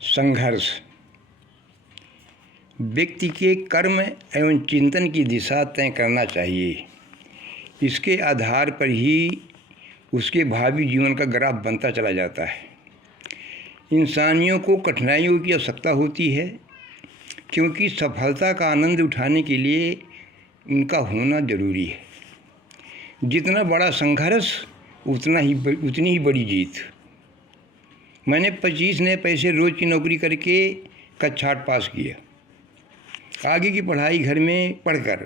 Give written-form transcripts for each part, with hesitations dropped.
संघर्ष व्यक्ति के कर्म एवं चिंतन की दिशा तय करना चाहिए। इसके आधार पर ही उसके भावी जीवन का ग्राफ बनता चला जाता है। इंसानियों को कठिनाइयों की आवश्यकता होती है, क्योंकि सफलता का आनंद उठाने के लिए उनका होना जरूरी है। जितना बड़ा संघर्ष उतनी ही बड़ी जीत। मैंने 25 नए पैसे रोज़ की नौकरी करके कक्षा 8 पास किया। आगे की पढ़ाई घर में पढ़कर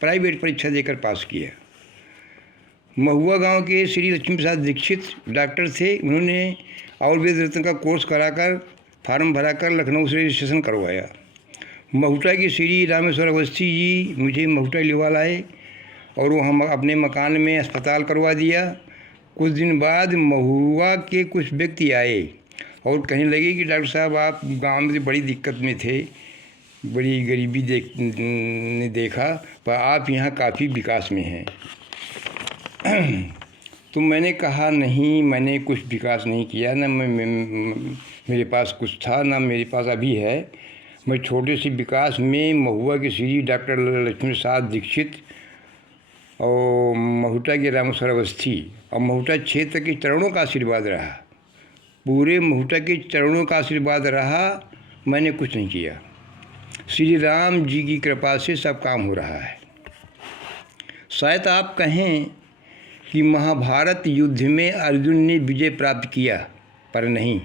प्राइवेट परीक्षा देकर पास किया। महुआ गांव के श्री लक्ष्मी प्रसाद दीक्षित डॉक्टर थे। उन्होंने आयुर्वेद रत्न का कोर्स कराकर फार्म भराकर लखनऊ से रजिस्ट्रेशन करवाया। महुटा के श्री रामेश्वर अवस्थी जी मुझे महुटा लिवा लाए और वो हम अपने मकान में अस्पताल करवा दिया। कुछ दिन बाद महुआ के कुछ व्यक्ति आए और कहने लगे कि डॉक्टर साहब, आप गांव में बड़ी दिक्कत में थे, बड़ी गरीबी देखा, पर आप यहाँ काफ़ी विकास में हैं। तो मैंने कहा, नहीं, मैंने कुछ विकास नहीं किया, ना मेरे पास कुछ था, ना मेरे पास अभी है। मैं छोटे से विकास में महुआ के श्री डॉक्टर लक्ष्मी प्रसाद दीक्षित और महुटा के रामेश्वर अवस्थी और महुटा क्षेत्र के चरणों का आशीर्वाद रहा। पूरे महुटा के चरणों का आशीर्वाद रहा। मैंने कुछ नहीं किया। श्री राम जी की कृपा से सब काम हो रहा है। शायद आप कहें कि महाभारत युद्ध में अर्जुन ने विजय प्राप्त किया, पर नहीं,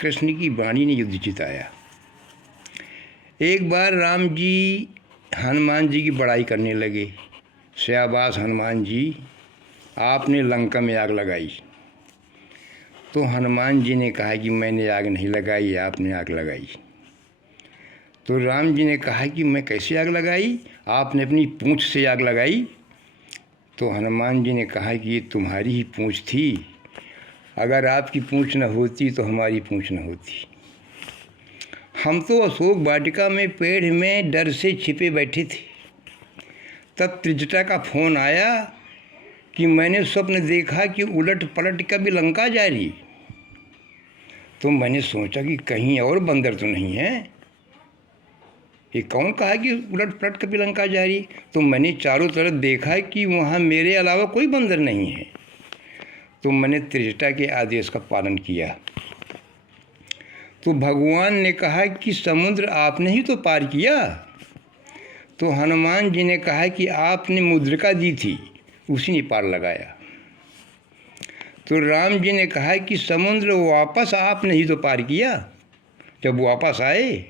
कृष्ण की वाणी ने युद्ध जिताया। एक बार राम जी हनुमान जी की बड़ाई करने लगे। शाबाश हनुमान जी, आपने लंका में आग लगाई। तो हनुमान जी ने कहा कि मैंने आग नहीं लगाई, आपने आग लगाई। तो राम जी ने कहा कि मैं कैसे आग लगाई? आपने अपनी पूँछ से आग लगाई। तो हनुमान जी ने कहा कि ये तुम्हारी ही पूँछ थी, अगर आपकी पूँछ न होती तो हमारी पूँछ न होती। हम तो अशोक वाटिका में पेड़ में डर से छिपे बैठे थे। तब त्रिजटा का फ़ोन आया कि मैंने स्वप्न देखा कि उलट पलट कभी लंका जा रही। तो मैंने सोचा कि कहीं और बंदर तो नहीं है। ये कौन कहा कि उलट पलट कभी लंका जा रही? तो मैंने चारों तरफ देखा कि वहाँ मेरे अलावा कोई बंदर नहीं है। तो मैंने त्रिजटा के आदेश का पालन किया। तो भगवान ने कहा कि समुद्र आपने ही तो पार किया। तो हनुमान जी ने कहा कि आपने मुद्रिका दी थी, उसी ने पार लगाया। तो राम जी ने कहा कि समुद्र वापस आपने ही तो पार किया। जब वापस आए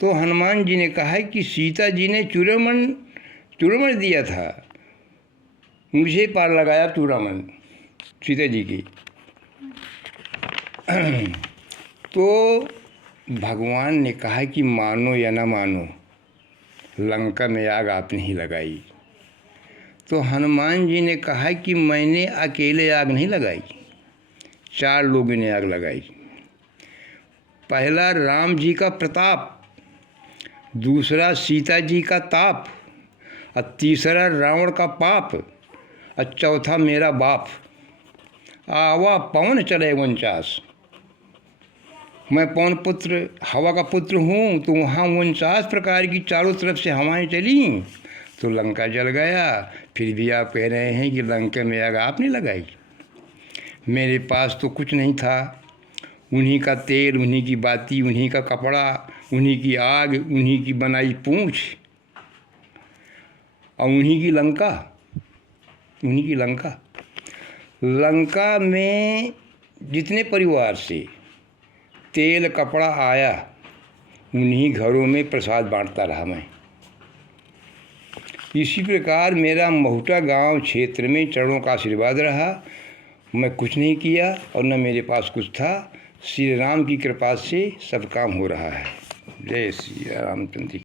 तो हनुमान जी ने कहा कि सीता जी ने चूड़ामणि दिया था, मुझे पार लगाया चूड़ामणि सीता जी की। तो भगवान ने कहा कि मानो या ना मानो, लंका में आग आपने ही लगाई। तो हनुमान जी ने कहा कि मैंने अकेले आग नहीं लगाई, 4 लोगों ने आग लगाई। पहला राम जी का प्रताप, दूसरा सीता जी का ताप, और तीसरा रावण का पाप, और चौथा मेरा बाप। आवा पवन चले 49। मैं पवन पुत्र हवा का पुत्र हूँ। तो वहाँ 49 प्रकार की चारों तरफ से हवाएं चली तो लंका जल गया। फिर भी आप कह रहे हैं कि लंका में आग आपने लगाई। मेरे पास तो कुछ नहीं था। उन्हीं का तेल, उन्हीं की बाती, उन्हीं का कपड़ा, उन्हीं की आग, उन्हीं की बनाई पूँछ और उन्हीं की लंका। लंका में जितने परिवार से तेल कपड़ा आया, उन्हीं घरों में प्रसाद बांटता रहा मैं। इसी प्रकार मेरा महुटा गांव क्षेत्र में चरणों का आशीर्वाद रहा। मैं कुछ नहीं किया और न मेरे पास कुछ था। श्री राम की कृपा से सब काम हो रहा है। जय श्री रामचंद्र।